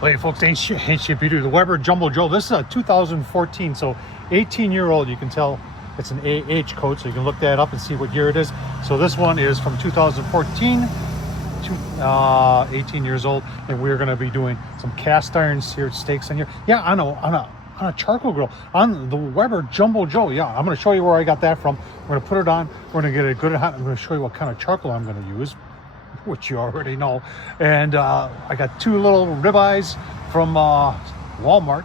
Hey folks, ain't shit beauty. The Weber Jumbo Joe. This is a 2014, so 18-year-old. You can tell it's an AH coat, so you can look that up and see what year it is. So this one is from 2014 to 18 years old, and we're going to be doing some cast iron seared steaks in here. Yeah, on a charcoal grill on the Weber Jumbo Joe. Yeah, I'm going to show you where I got that from. We're going to put it on. We're going to get it good and hot. I'm going to show you what kind of charcoal I'm going to use, which you already know. And I got two little ribeyes from Walmart,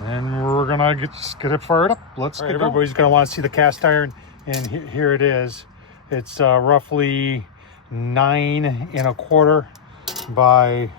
and we're gonna get it fired up. Let's get going. Everybody's gonna want to see the cast iron, and here it is. It's roughly 9 1/4 by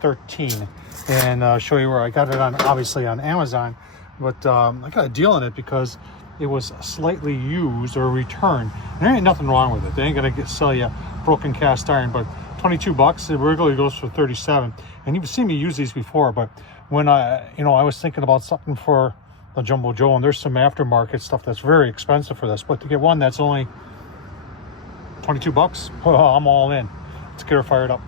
13, and show you where I got it on. Obviously on Amazon, but I got a deal on it because it was slightly used or returned. There ain't nothing wrong with it. They ain't gonna sell you broken cast iron, but 22 bucks. It regularly goes for 37. And you've seen me use these before, but when I was thinking about something for the Jumbo Joe, and there's some aftermarket stuff that's very expensive for this, but to get one that's only 22 bucks, oh, I'm all in. Let's get her fired up.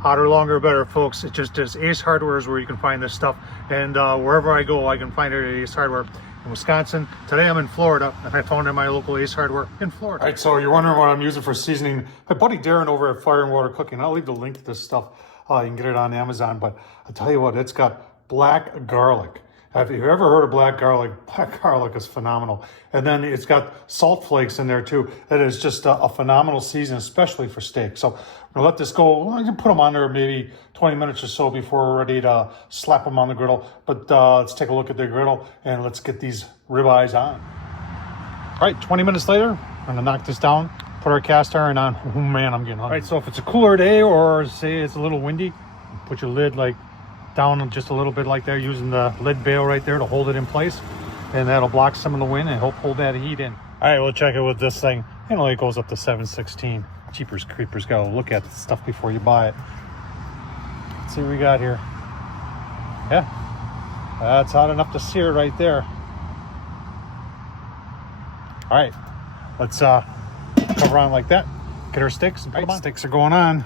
Hotter, longer, better, folks. It just is. Ace Hardware is where you can find this stuff, and wherever I go, I can find it at Ace Hardware. In Wisconsin. Today I'm in Florida, and I found it in my local Ace Hardware in Florida. All right, so you're wondering what I'm using for seasoning. My buddy Darren over at Fire and Water Cooking, I'll leave the link to this stuff. You can get it on Amazon, but I'll tell you what, it's got black garlic. Have you ever heard of black garlic? Black garlic is phenomenal. And then it's got salt flakes in there too. That is just a phenomenal season, especially for steak. So we'll let this go. I can put them on there maybe 20 minutes or so before we're ready to slap them on the griddle. But let's take a look at the griddle and let's get these ribeyes on. All right, 20 minutes later, I'm gonna knock this down, put our cast iron on. Oh man, I'm getting hungry. All right, so if it's a cooler day or say it's a little windy, put your lid like down just a little bit like that, using the lid bail right there to hold it in place, and that'll block some of the wind and help hold that heat in. All right, we'll check it with this thing. It only goes up to 716. Jeepers creepers, gotta look at the stuff before you buy it. Let's see what we got here. Yeah, that's hot enough to sear right there. All right, let's cover on like that, get our sticks and put them on. Sticks are going on.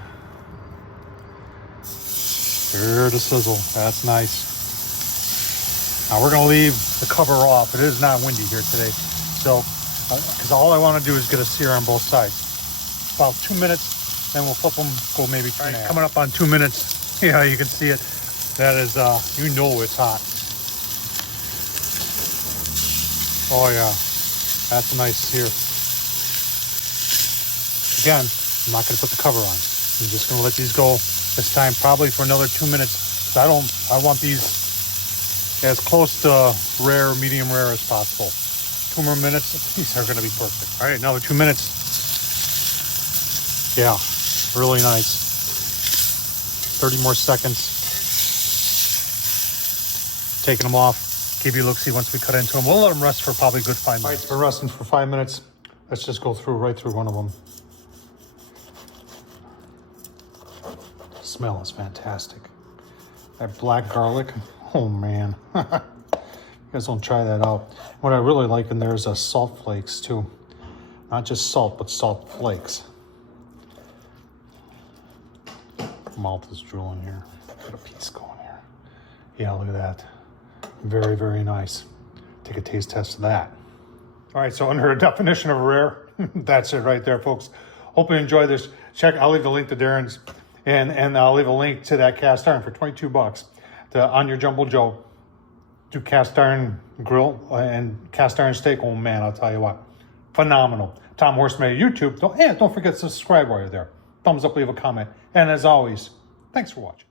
Hear the sizzle. That's nice. Now we're gonna leave the cover off. It is not windy here today, so because all I want to do is get a sear on both sides. About 2 minutes, then we'll flip them. Go maybe 2 minutes. Coming up on 2 minutes. Yeah, you can see it. That is, you know, it's hot. Oh yeah, that's a nice sear. Again, I'm not gonna put the cover on. I'm just gonna let these go. This time probably for another 2 minutes. I want these as close to rare, medium rare as possible. 2 more minutes, these are gonna be perfect. All right, another 2 minutes. Yeah, really nice. 30 more seconds. Taking them off, give you a look-see once we cut into them. We'll let them rest for probably a good 5 minutes. All right, it's been resting for 5 minutes. Let's just go right through one of them. Smell is fantastic. That black garlic, oh man. You guys don't try that out. What I really like in there is salt flakes too. Not just salt, but salt flakes. Mouth is drooling here. Got a piece going here. Yeah, look at that. Very, very nice. Take a taste test of that. All right, so under a definition of rare, that's it right there, folks. Hope you enjoy this. I'll leave the link to Darren's. And I'll leave a link to that cast iron for 22 bucks on your Jumbo Joe. Do cast iron grill and cast iron steak. Oh man, I'll tell you what, phenomenal. Tom Horsman, YouTube. Don't forget to subscribe while you're there. Thumbs up, leave a comment. And as always, thanks for watching.